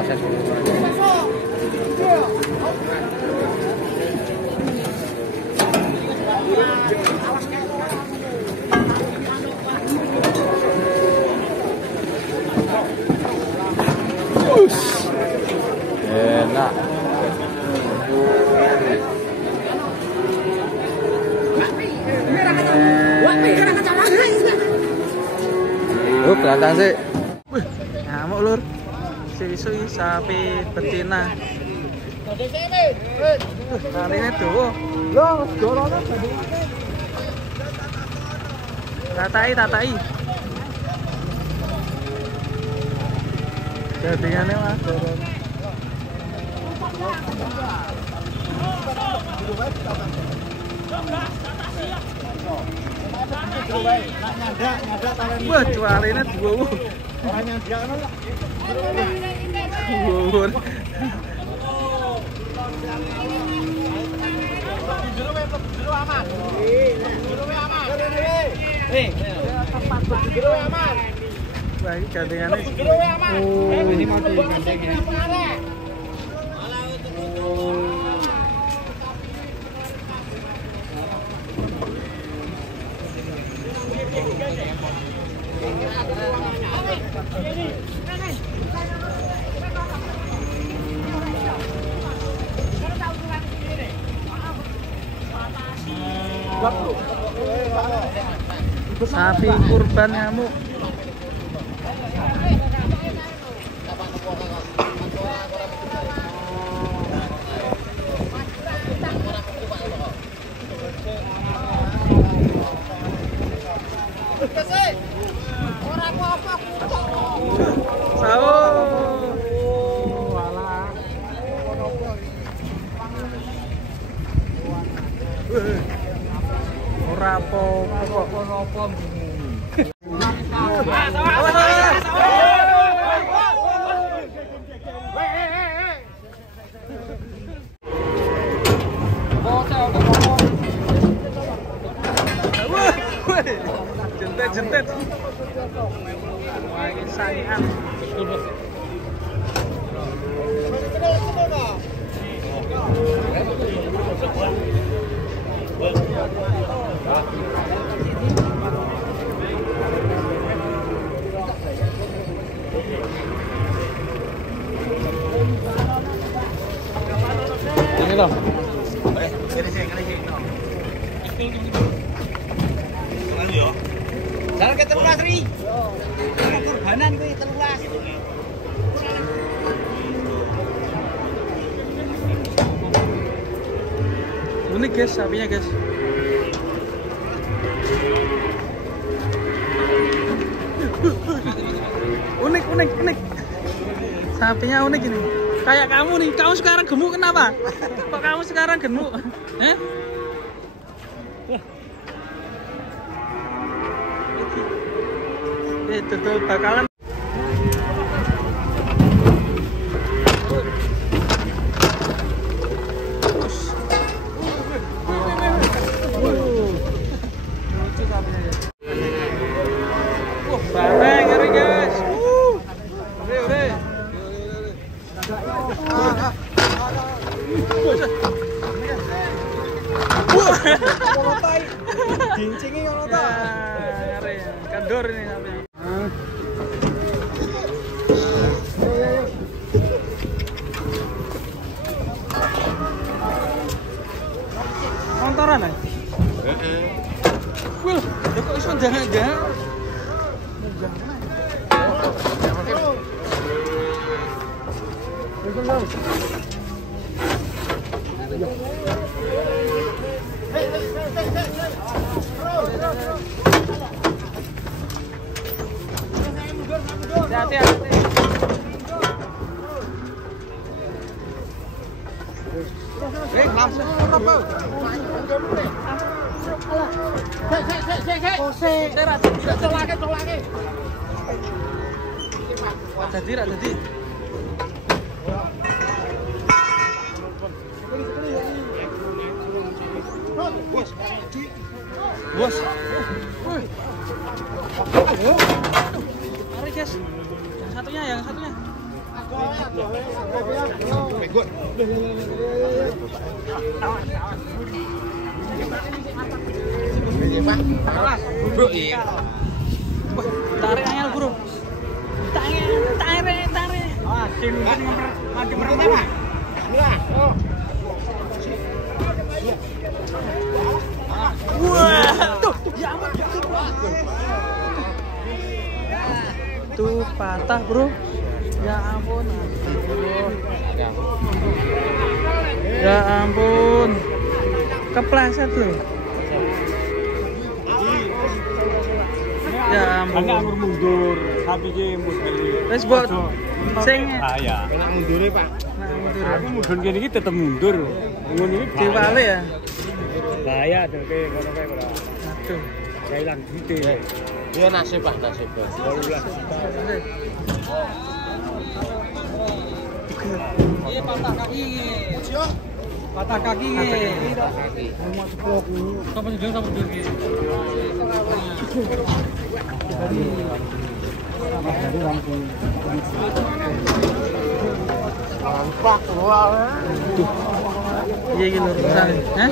proses. Enak. Belakang sih. Wih, ngamuk lur. Sisui sapi betina. Taline tuh. Loh, dorone bandingane. Tatai. Bandingane Mas dorone. Wah, cuarine dua. Orang nyandak kan. Dua. Jero aman. Jero aman. Wah, iki gandengane. Oh, ini mau digandengin. Sapi kurban ngamuk. Ora apa-apa. Jentet. Wah, ini saingan. Ini loh. Jalan ke 13 Ri. Kurbanan kuwi 13. Unik guys, sapinya guys. Unik. Sapinya unik ini. Kayak kamu nih. Kamu sekarang gemuk kenapa? Kok kamu sekarang gemuk? Itu tuh bakalan. Bareng ngeri guys. Ore. Dincingi ngono ta. Ngeri. Kendor ini sapinya. Montoran ae. Wah, kok iso jangan-jangan. Hati-hati. Langsung apa? Jadi. Bos. Mari guys. Yang satunya. Bro, iya. Wah, tarik angel, Bro. Tarik. Ah, tim pertama. Iya. Oh. Wah, tuh, ya ampun. Tuh patah, Bro. Ya ampun. Ya ampun. Kepleset loh. Ya ampun. Enggak mundur, tapi dia mundur. Wes buat sing bahaya. Enak mundure, Pak. Aku mundur kene iki tetep mundur. Ngono iki diwale ya. bahaya tuh kayak ngono kae ora. Aduh. Kailan gede. Iya nasib, Pak, nasib. Iya patah kaki. Patah kaki. Sampai dulu. Nampak wah. Iya iki lho rusak. Hah?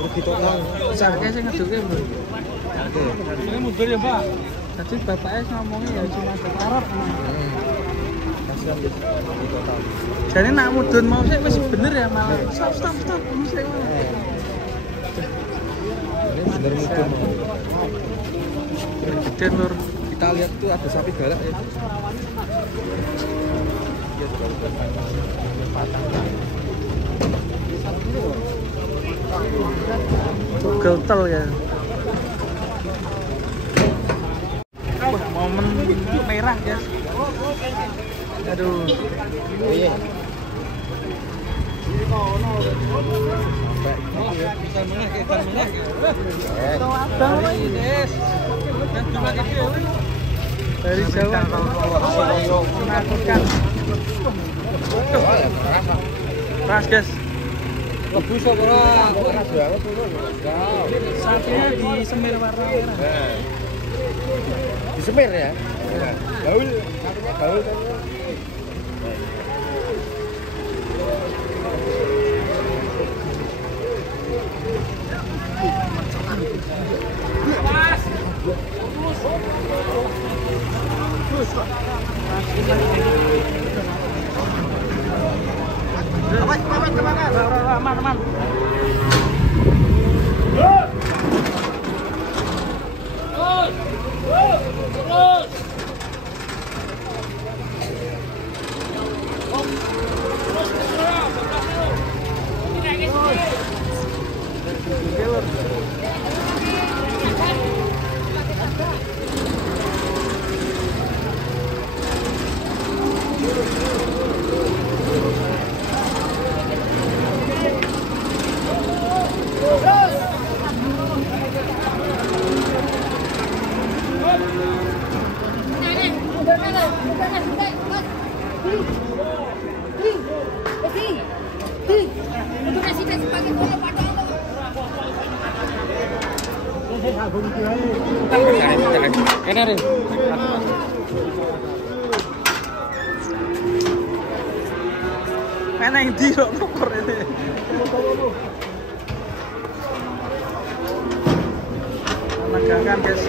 Rugi total. Sakake sing ngeduke, Bro. Ini mundur ya, Pak. Tadi bapaknya ngomongnya ya cuma Arab. Jadi nak mudun mau sih masih bener ya malah. Stop. Mesti Ini bener mudun. gede lur. Kita lihat tuh ada sapi galak ya. Geltel ya. Wah, momen merah guys. Aduh. Iya. Dari Jawa menakutkan. Keras guys. Lebus apa ora? Keras banget tuh. Sapinya di semir warna merah. Di semir ya? Gaul, sapinya gaul kan. Aman. Kene Mana yang di kok nukur ini? Menegangkan guys.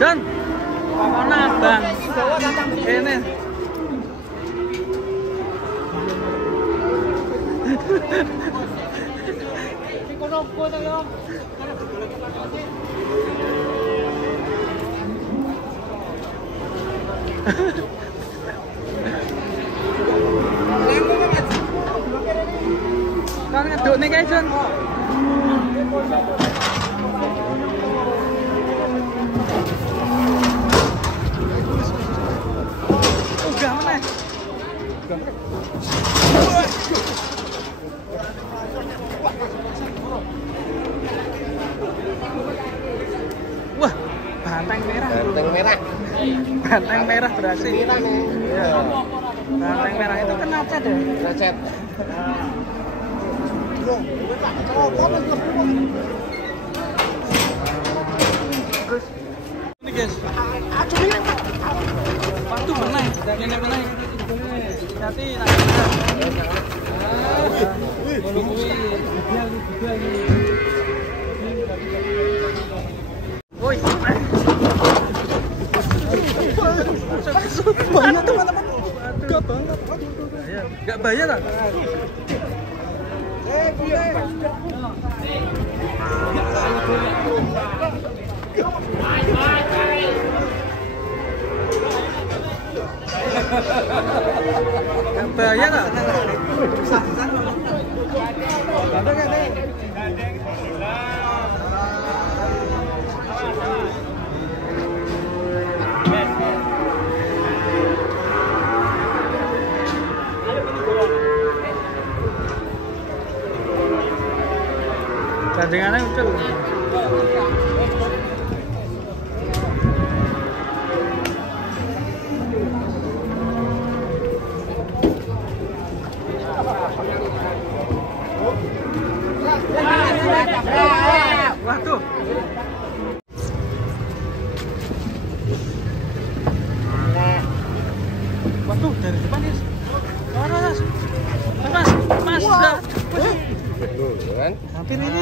John, mana bang? Ini. Kan ngeduk nih guys, John. Udah mana? Wah, banteng merah. Banteng merah berhasil. Iya. Banteng merah itu kena cat ya? Recet. Ini guys. Waktu menang, ini menang. Hati Woi, banyak teman-teman. Gak banget. Gak bayar lah. Gak bayar lah. Gandengannya muncul. Waduh. Waduh, dari depan ya. Mas. Hampir ini.